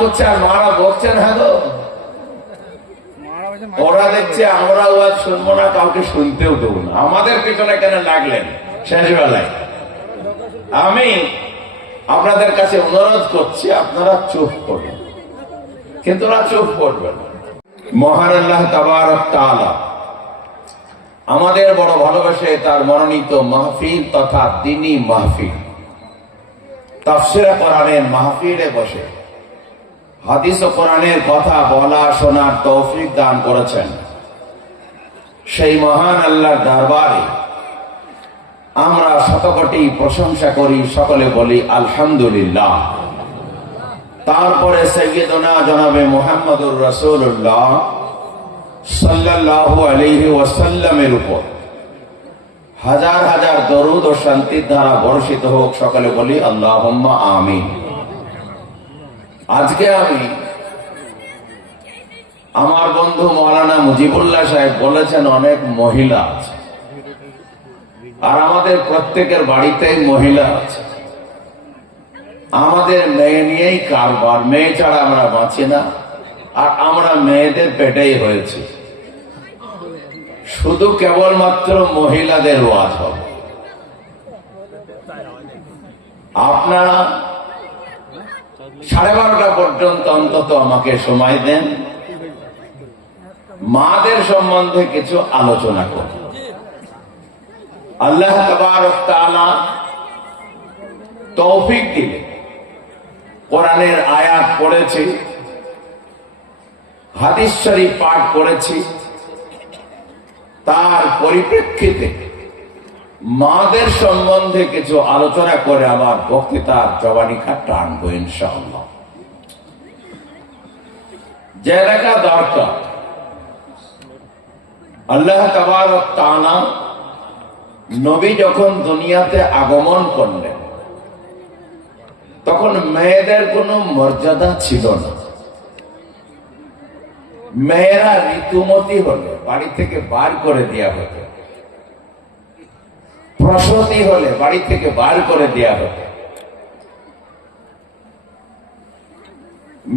করছে আর মারা বকছেন। হ্যাঁ গো, ওরা দেখছে আমরা ওয়াজ শুনবো না, কাউকে শুনতেও দেবো না, আমাদের পিছনে কেন লাগলেন শেষ বেলায়। আমি আপনাদের কাছে অনুরোধ করছি, আপনারা চুপ করবেন, কিন্তু ওরা চুপ করবেন। মহান আল্লাহ তাবারক তাআলা আমাদের বড় ভালোবাসে তার মনোনীত মাহফিল তথা দ্বীনি মাহফিল, তাফসীরে কোরআনের মাহফিলে বসে হাদিস ও কোরআনের কথা বলা শোনার তৌফিক দান করেছেন। সেই মহান আল্লাহর দরবারে আমরা শতকোটি প্রশংসা করি, সকলে বলি আলহামদুলিল্লাহ। তারপরে সাইয়্যিদুনা জনাবে মুহাম্মদুর রাসূলুল্লাহ সাল্লাল্লাহু আলাইহি ওয়াসাল্লামের উপর হাজার হাজার দরুদ ও শান্তির ধারা বর্ষিত হোক, সকলে বলি আল্লাহুম্মা আমিন। আজকে আমি আমার বন্ধু মাওলানা মুজিবুল্লাহ সাহেব বলেছেন অনেক মহিলা আছে, আর আমাদের প্রত্যেকের বাড়িতেই মহিলা আছে। আমাদের মেয়ে নিয়েই কারবার, মেয়ে ছাড়া আমরা বাঁচি না, আর আমরা মেয়েদের পেটেই হয়েছি। শুধু কেবলমাত্র মহিলাদের ওয়াজ হবে। আপনারা 12:30 পর্যন্ত অন্তত আমাকে সময় দেন, মাদের সম্বন্ধে কিছু আলোচনা করব। আল্লাহ তাবারক তাআলা তৌফিক দিলে কোরআনের আয়াত পড়েছি, হাদিস শরীফ পাঠ করেছি, তার পরিপ্রেক্ষিতে মাদের সম্বন্ধে কিছু আলোচনা করে আমার বক্তৃতার জবানিকাটা আনবো ইনশাআল্লাহ। যে লেখা দরকার, আল্লাহ তাবারক তাআলা নবী যখন দুনিয়াতে আগমন করলেন তখন মেয়েদের কোনো মর্যাদা ছিল না। মেয়েরা ঋতুমতি হলে বাড়ি থেকে বার করে দেওয়া হতো, প্রসূতি হলে বাড়ি থেকে বার করে দেওয়া হতো,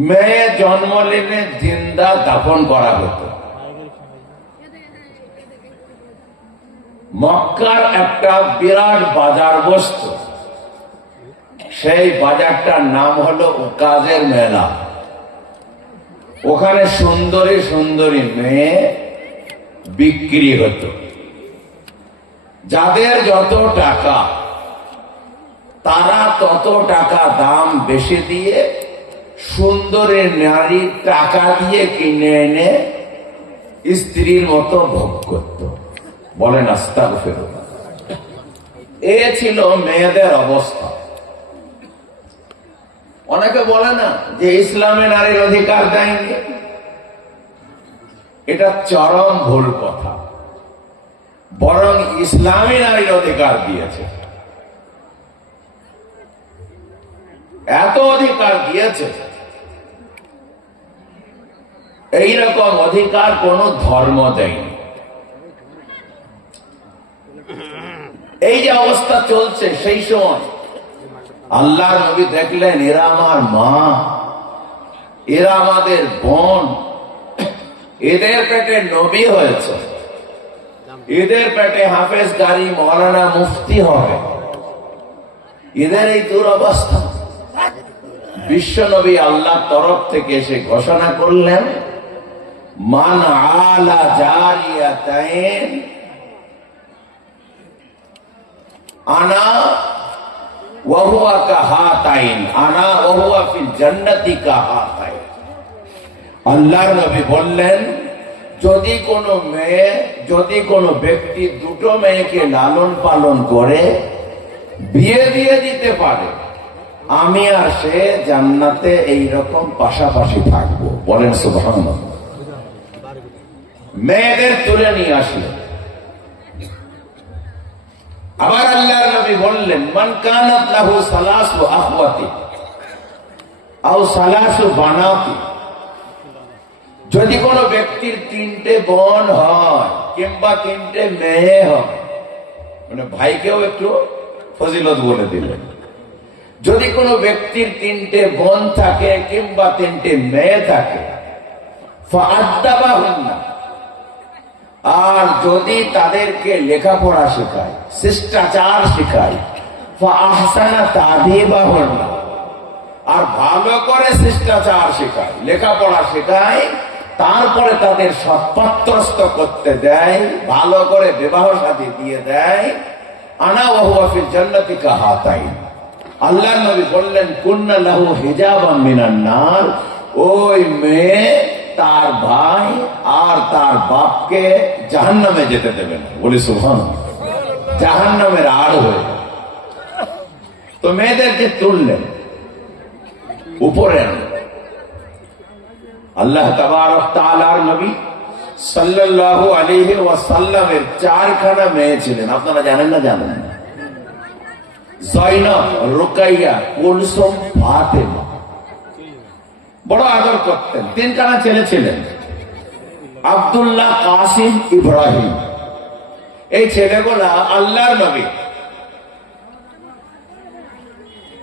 মেয়ে জন্ম নিলে জিন্দা দাফন করা হতো। মক্কার একটা বিরাট বাজার বসতো, সেই বাজারটার নাম হলো উকাজের মেলা। ওখানে সুন্দরী সুন্দরী মেয়ে বিক্রি হতো। যাদের যত টাকা তারা তত টাকা দাম বেশি দিয়ে সুন্দরী নারী টাকা দিয়ে কিনে এনে স্ত্রীর মতো ভোগ করত। বলেন আস্তাগফিরুল্লাহ। এ ছিল মেয়েদের অবস্থা। অনেকে বলে না যে ইসলামে নারীর অধিকার দেয়নি, এটা চরম ভুল কথা। বরং ইসলামী নারীর অধিকার দিয়েছে, এত অধিকার দিয়েছে, এইরকম অধিকার কোন ধর্ম দেয়নি। এই যে অবস্থা চলছে, সেই সময় আল্লাহর নবী দেখলেন এরা আমার মা, এরা আমাদের বোন, এদের পেটে নবী হয়েছে, এদের পেটে হাফেজ গারি মৌলানা মুফতি হবে, এদের এই দুরবস্থা। বিশ্ব নবী আল্লাহর তরফ থেকে এসে ঘোষণা করলেন, মান আলা জারিয়াতাইন আনা ওয়া হুয়া কাহাতাইন, আনা ওয়া হুয়া ফিল জান্নাতি কাহাতাইন। আল্লাহর নবী বললেন, যদি কোনো মেয়ে, যদি কোনো ব্যক্তি দুটো মেয়েকে লালন পালন করে বিয়ে দিয়ে দিতে পারে, আমি আর সে জান্নাতে এইরকম পাশাপাশি থাকবো। বলেন সুবহানাল্লাহ। মেয়েদের তুলে নিয়ে আসলেন। আবার আল্লাহর নবী বললেন, মান কানাত লাহু সালাসু আখওয়াতি আও সালাসু বানাতি, যদি কোনো ব্যক্তির 3টে বোন হয় কিংবা 3টে মেয়ে হয়, মানে ভাইকেও একটু ফজিলত বলে দিলেন, যদি কোনো ব্যক্তির 3টে বোন থাকে কিংবা 3টে মেয়ে থাকে, ফাআদ্দাবাহুন্না, আর যদি তাদেরকে লেখাপড়া শেখায়, শিষ্টাচার শেখায়, ফাআহসানা তা'দীবাহুন্না, আর ভালো করে শিষ্টাচার শেখায়, লেখাপড়া শেখায়, তারপরে তাদের সৎপাত্রস্থ করতে দেয়, ভালো করে বিবাহ শাদী দিয়ে দেয়, আনা ওয়া হুয়া ফিল জান্নাতি কাহাতাইন, আল্লাহর নবী বললেন কুন্না লাহু হিজাবাম মিনান নার, ওই মেয়ে তার ভাই আর তার বাপকে জাহান্নামে যেতে দেবে না। বলি সুবহানাল্লাহ। জাহান্নামের আড় হয়ে। তো মেয়েদেরকে তুললেন, উপরে আনলেন। আল্লাহ তাবারক তাআলার নবী সাল্লাল্লাহু আলাইহি ওয়াসাল্লামের 4খানা মেয়ে ছিলেন। আপনারা জানেন না? জানেন না? জয়নব, রুকাইয়া, কুলসুম, ফাতেমা। বড় আদর করতেন। 3খানা ছেলে ছিলেন, আব্দুল্লাহ, কাসিম, ইব্রাহিম। এই ছেলেগুলা আল্লাহর নবী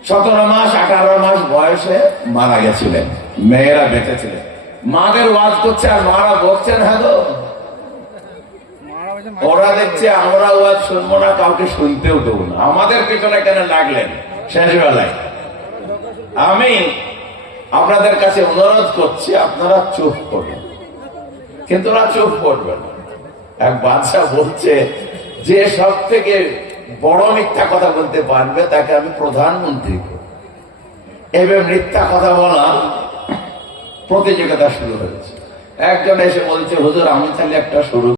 17 মাস 18 মাস বয়সে মারা গেছিলেন। মেয়েরা বেঁচে ছিলেন। মাদের ওয়াজ করছে আর মারা বকছেন, হ্যাঁ গো, ওরা দেখছে আমরা ওয়াজ শুনবো না, কাউকে শুনতেও দেবো না, আমাদের পেছনে কেন লাগলেন? শেষ বেলায় আমি আপনাদের কাছে অনুরোধ করছি, আপনারা চুপ করবেন। কিন্তু ওরা চুপ করবেন না। এক বাদশা বলছে, যে সব থেকে বড় মিথ্যা কথা বলতে পারবে তাকে আমি প্রধানমন্ত্রী করব। এবার মিথ্যা কথা বলা প্রতিযোগিতা শুরু হয়েছে। একজন এসে বলছে, হুজুর আমি তাহলে একটা শুরু